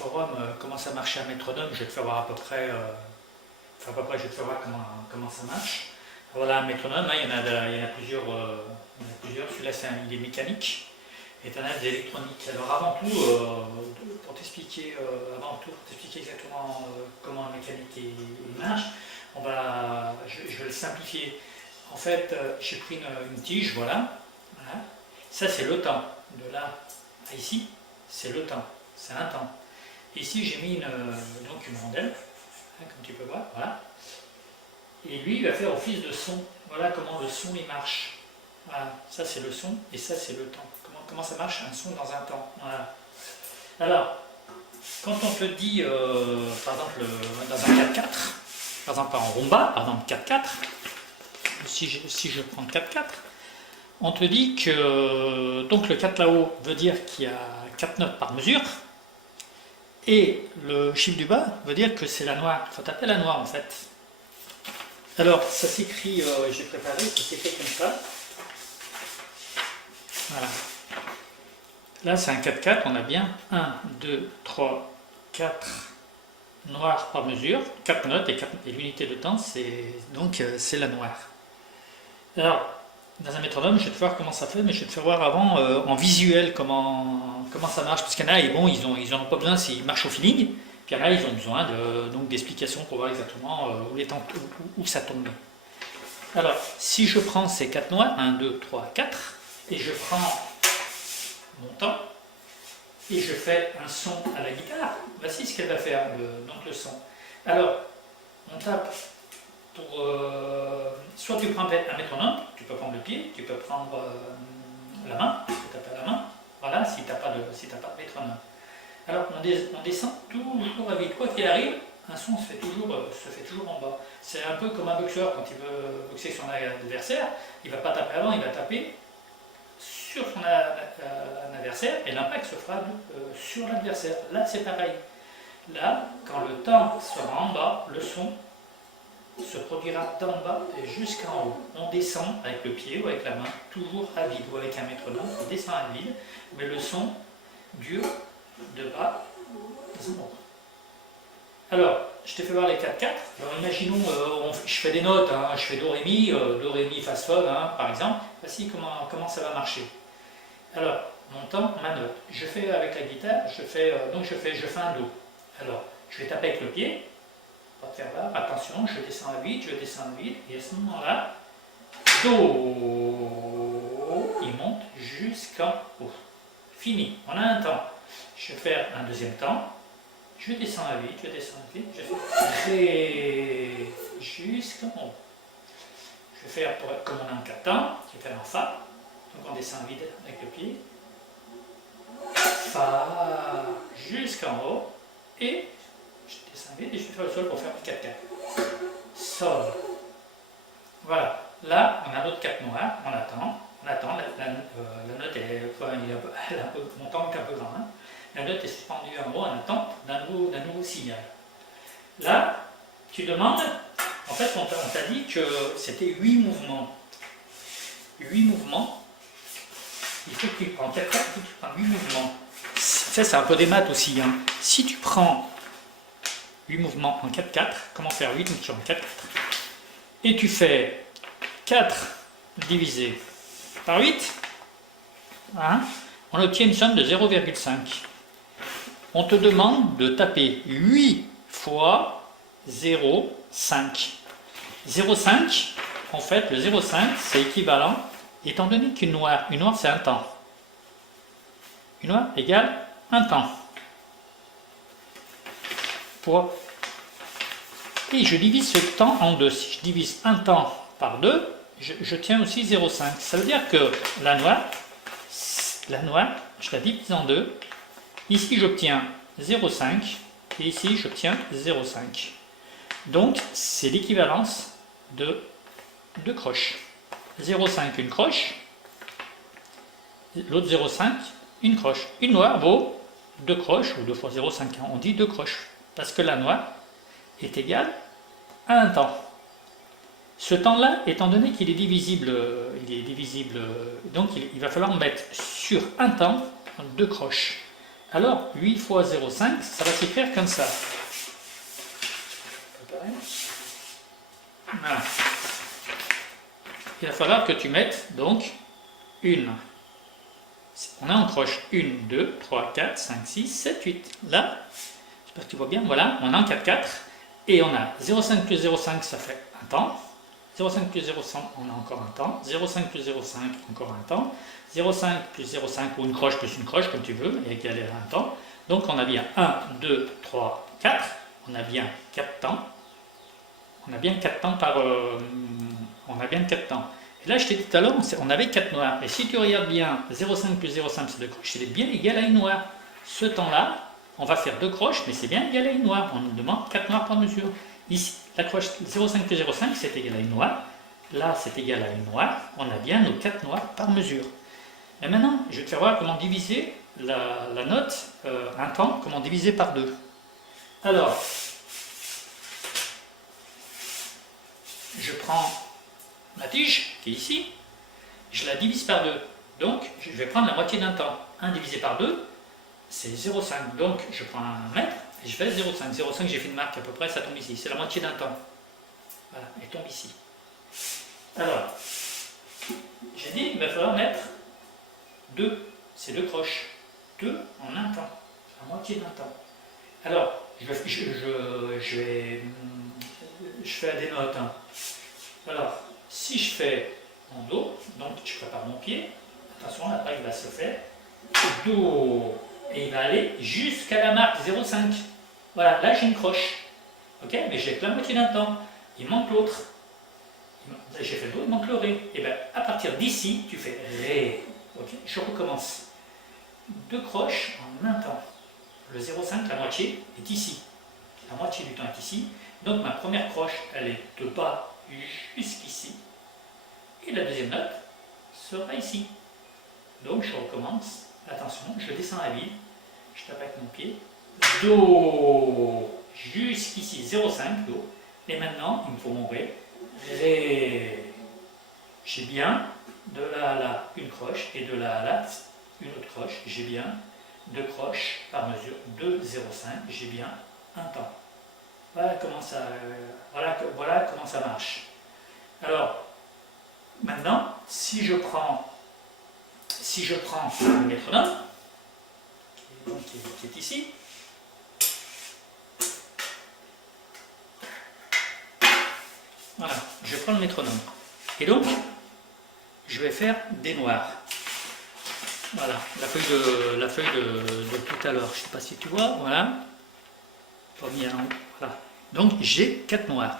forum comment ça marchait un métronome, je vais te faire voir à peu près, je vais te faire voir comment ça marche. Voilà un métronome, hein, il y en a plusieurs, celui-là il est mécanique, et tu en as des électroniques. Alors avant tout, pour t'expliquer exactement comment un mécanique il marche, je vais le simplifier. En fait, j'ai pris une tige, voilà. Ça c'est le temps, de là à ici, c'est le temps, c'est un temps. Ici j'ai mis donc une rondelle, hein, comme tu peux voir, voilà. Et lui il va faire office de son. Voilà comment le son il marche. Voilà, ça c'est le son et ça c'est le temps. Comment ça marche un son dans un temps. Voilà. Alors, quand on te dit, par exemple, dans un 4-4, par exemple en rumba, par exemple 4-4, si je prends 4-4, on te dit que donc le 4 là-haut veut dire qu'il y a 4 notes par mesure, et le chiffre du bas veut dire que c'est la noire. Il faut taper la noire en fait. Alors ça s'écrit, j'ai préparé, ça s'écrit comme ça. Voilà. Là c'est un 4-4, on a bien 1, 2, 3, 4 noirs par mesure, 4 notes et l'unité de temps c'est la noire. Alors, dans un métronome, je vais te voir comment ça fait, mais je vais te faire voir avant en visuel comment ça marche. Parce qu'il y en a, et bon, ils n'en ont pas besoin s'ils marchent au feeling. Puis il y en a, ils ont besoin d'explications pour voir exactement où ça tombe. Alors, si je prends ces 4 noirs, 1, 2, 3, 4, et je prends mon temps, et je fais un son à la guitare, voici ce qu'elle va faire, donc le son. Alors, on tape. Soit tu prends un métronome, tu peux prendre le pied, tu peux prendre la main, tu peux taper à la main, voilà, si tu n'as pas de métronome. Alors on descend toujours à vide, quoi qu'il arrive, un son se fait toujours en bas. C'est un peu comme un boxeur quand il veut boxer son adversaire, il ne va pas taper avant, il va taper sur son adversaire et l'impact se fera sur l'adversaire. Là c'est pareil. Là, quand le temps sera en bas, le son se produira d'en bas et jusqu'en haut. On descend avec le pied ou avec la main, toujours à vide, ou avec un métronome, on descend à vide, mais le son dure de bas en haut. Alors, je t'ai fait voir les 4-4. Alors imaginons, je fais des notes, hein, je fais do, ré, mi, fa, sol, hein, par exemple. Voici comment ça va marcher. Alors, mon temps, ma note. Je fais avec la guitare, je fais un do. Alors, je vais taper avec le pied. On va faire là, attention, je descends à vide, et à ce moment-là, Do, il monte jusqu'en haut. Fini, on a un temps. Je vais faire un deuxième temps, je descends à vide, je fais Ré jusqu'en haut. Je vais faire, comme on a un 4 temps, je vais faire un Fa, donc on descend à vide avec le pied, Fa jusqu'en haut, et je descends vite et je vais faire le sol pour faire le 4-4. Sol. Voilà. Là, on a notre 4 noirs, on attend, la note mon temps est un peu grand. Hein. La note est suspendue en haut en attente d'un nouveau signal. Là, tu demandes, en fait, on t'a dit que c'était 8 mouvements. 8 mouvements. Il faut que tu prends 4 4, il faut que tu prends 8 mouvements. Ça, c'est un peu des maths aussi. Hein. Si tu prends 8 mouvements en 4-4, comment faire 8 mouvements en 4-4 et tu fais 4 divisé par 8, hein, on obtient une somme de 0,5. On te demande de taper 8 fois 0,5. 0,5, en fait, le 0,5, c'est équivalent, étant donné qu'une noire c'est un temps. Une noire égale un temps. Et je divise ce temps en deux. Si je divise un temps par 2, je tiens aussi 0,5. Ça veut dire que la noire, je la divise en deux. Ici, j'obtiens 0,5 et ici, j'obtiens 0,5. Donc, c'est l'équivalence de 2 croches. 0,5, une croche. L'autre 0,5, une croche. Une noire vaut 2 croches, ou 2 fois 0,5. On dit 2 croches. Parce que la noire est égale à un temps. Ce temps-là, étant donné qu'il est divisible, donc il va falloir mettre sur un temps 2 croches. Alors, 8 fois 0,5, ça va s'écrire comme ça. Voilà. Il va falloir que tu mettes donc une. On a en croche 1, 2, 3, 4, 5, 6, 7, 8. Là, j'espère que tu vois bien, voilà, on a en 4, 4. Et on a 0,5 plus 0,5, ça fait un temps. 0,5 plus 0,5, on a encore un temps. 0,5 plus 0,5, encore un temps. 0,5 plus 0,5 ou une croche plus une croche, comme tu veux, égaler à un temps. Donc on a bien 1, 2, 3, 4. On a bien 4 temps. On a bien 4 temps par... on a bien 4 temps. Et là, je t'ai dit tout à l'heure, on avait 4 noirs. Et si tu regardes bien, 0,5 plus 0,5, c'est 2 croches, c'est bien égal à une noire. Ce temps-là, on va faire 2 croches, mais c'est bien égal à une noire. On nous demande 4 noirs par mesure. Ici, la croche 0,5 plus 0,5, c'est égal à une noire. Là, c'est égal à une noire. On a bien nos 4 noirs par mesure. Et maintenant, je vais te faire voir comment diviser la note, un temps, comment diviser par 2. Alors, je prends ma tige qui est ici, je la divise par 2. Donc, je vais prendre la moitié d'un temps. 1 divisé par 2, c'est 0,5. Donc, je prends un mètre et je fais 0,5. 0,5, j'ai fait une marque à peu près, ça tombe ici. C'est la moitié d'un temps. Voilà, elle tombe ici. Alors, j'ai dit, il va falloir mettre 2. C'est 2 croches. 2 en un temps. La moitié d'un temps. Alors, je fais des notes. Hein. Alors, si je fais en dos, donc je prépare mon pied, attention, après il va se faire dos, et il va aller jusqu'à la marque 0,5. Voilà, là j'ai une croche, ok, mais j'ai que la moitié d'un temps, il manque l'autre. J'ai fait le do, il manque le ré. Et bien à partir d'ici, tu fais ré, ok, je recommence. 2 croches en un temps. Le 0,5, la moitié, est ici. La moitié du temps est ici. Donc ma première croche, elle est de bas jusqu'ici. Et la deuxième note sera ici. Donc je recommence. Attention, je descends à vide. Je tape avec mon pied. Do. Jusqu'ici, 0,5 Do. Et maintenant, il me faut mon Ré. Ré. J'ai bien de là à là une croche et de là à là une autre croche. J'ai bien 2 croches par mesure de 0,5. J'ai bien un temps. Voilà comment ça marche. Alors, maintenant, si je prends le métronome, qui est ici, voilà, je prends le métronome. Et donc, je vais faire des noirs. Voilà, la feuille de tout à l'heure, je ne sais pas si tu vois, voilà. Pas mis en haut, voilà. Donc, j'ai 4 noirs.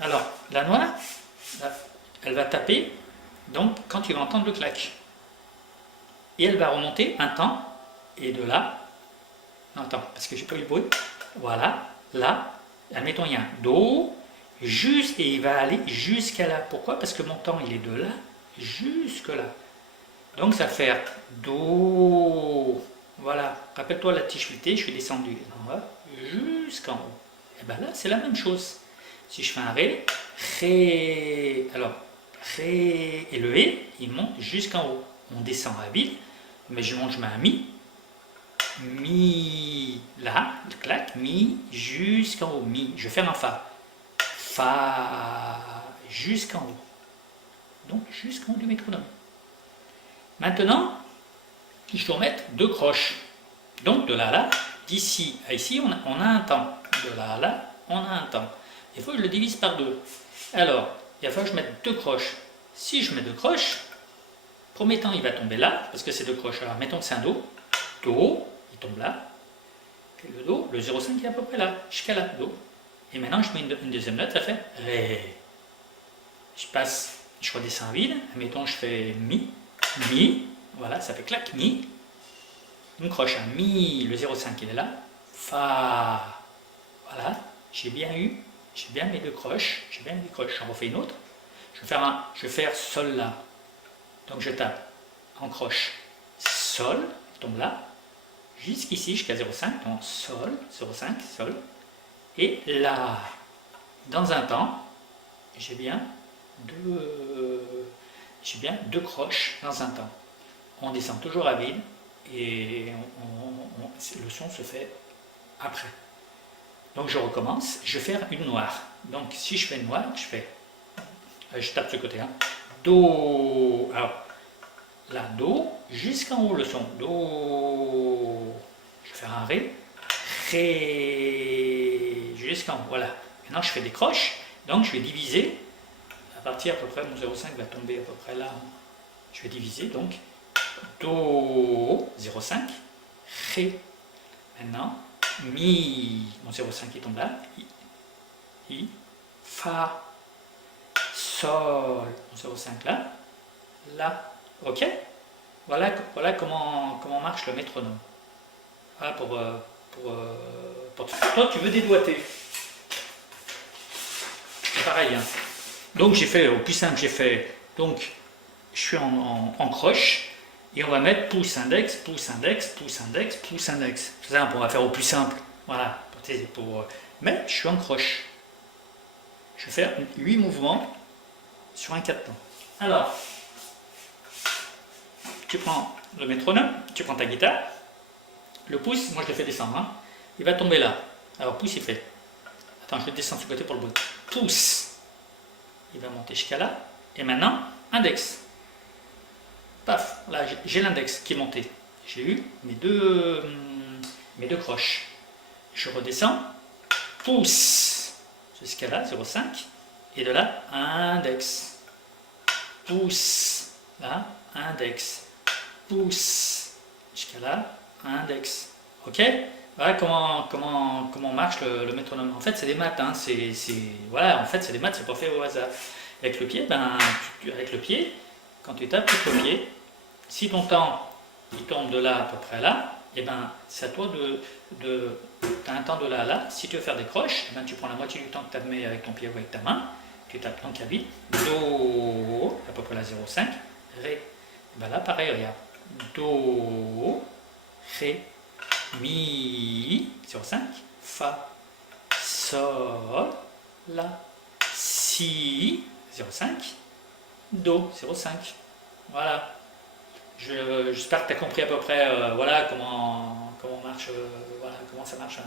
Alors, la noire, elle va taper, donc, quand tu vas entendre le clac. Et elle va remonter un temps, et de là, non, attends, parce que j'ai pas eu le bruit, voilà, là, admettons, il y a un Do, et il va aller jusqu'à là. Pourquoi? Parce que mon temps, il est de là jusque là. Donc, ça va faire Do, voilà, rappelle-toi la tige flûtée, je suis descendu en bas jusqu'en haut. Et bien là, c'est la même chose. Si je fais un Ré, Ré, alors, Ré, et le Et, il monte jusqu'en haut. On descend à vide, mais je mets un Mi, Mi, là, clac, Mi, jusqu'en haut, Mi, je ferme un Fa, Fa, jusqu'en haut. Donc, jusqu'en haut du métronome. Maintenant, je dois mettre 2 croches. Donc, de là à là, d'ici à ici, on a un temps. De là à là, on a un temps. Il faut que je le divise par 2. Alors, il va falloir que je mette 2 croches. Si je mets 2 croches, premier temps, il va tomber là, parce que c'est 2 croches. Alors, mettons que c'est un Do. Do, il tombe là. Et le Do, le 0,5, il est à peu près là, jusqu'à là, Do. Et maintenant, je mets une deuxième note, ça fait Ré. Je passe, je redescends vide. Mettons, je fais Mi, Mi. Voilà, ça fait clac, Mi. Une croche, un Mi, le 0,5, il est là. Fa. Voilà, j'ai bien mes 2 croches, j'ai bien mes croches. J'en refais une autre. Je vais faire Sol là. Donc je tape en croche Sol, il tombe là, jusqu'ici, jusqu'à 0,5, donc Sol, 0,5, Sol, et là. Dans un temps, j'ai bien 2 croches dans un temps. On descend toujours à vide, et le son se fait après. Donc je recommence, je vais faire une noire. Donc si je fais une noire, je tape ce côté, hein. Do, alors là, Do, jusqu'en haut le son, Do, je vais faire un Ré, Ré, jusqu'en haut, voilà. Maintenant je fais des croches, donc je vais diviser, à partir à peu près, mon 0,5 va tomber à peu près là, je vais diviser, donc Do, 0,5, Ré, maintenant, Mi, mon 0,5 qui tombe là, I, Fa, Sol, mon 0,5 là, La, ok. Voilà comment marche le métronome. Voilà pour toi, tu veux dédoiter. C'est pareil, hein. Donc j'ai fait, au plus simple, donc je suis en croche, et on va mettre pouce index, pouce index, pouce index, pouce index. C'est ça, on va faire au plus simple. Voilà, mais je suis en croche. Je vais faire 8 mouvements sur un 4 temps. Alors, tu prends le métronome, tu prends ta guitare, le pouce, moi je le fais descendre, hein, il va tomber là. Alors pouce il fait, attends je vais descendre sur le côté pour le bruit, pouce, il va monter jusqu'à là, et maintenant index, paf, là j'ai l'index qui est monté, j'ai eu mes deux croches, je redescends, pouce, jusqu'à là, 0,5, et de là, index, pouce, là, index, pouce, jusqu'à là, index. Ok. Voilà comment marche le métronome. En fait, c'est des maths. Hein. Voilà, en fait, c'est des maths, c'est pas fait au hasard. Avec le pied, avec le pied, quand tu tapes avec le pied, si ton temps il tombe de là à peu près là, et c'est à toi tu as un temps de là à là. Si tu veux faire des croches, tu prends la moitié du temps que tu as mis avec ton pied ou avec ta main, tu tapes ton clavier, Do, à peu près là 0,5, Ré. Là, pareil, regarde. Do, Ré, Mi, 0,5, Fa, Sol, La, Si, 0,5, Do, 0,5. Voilà. J'espère que tu as compris à peu près voilà, comment marche, voilà, comment ça marche.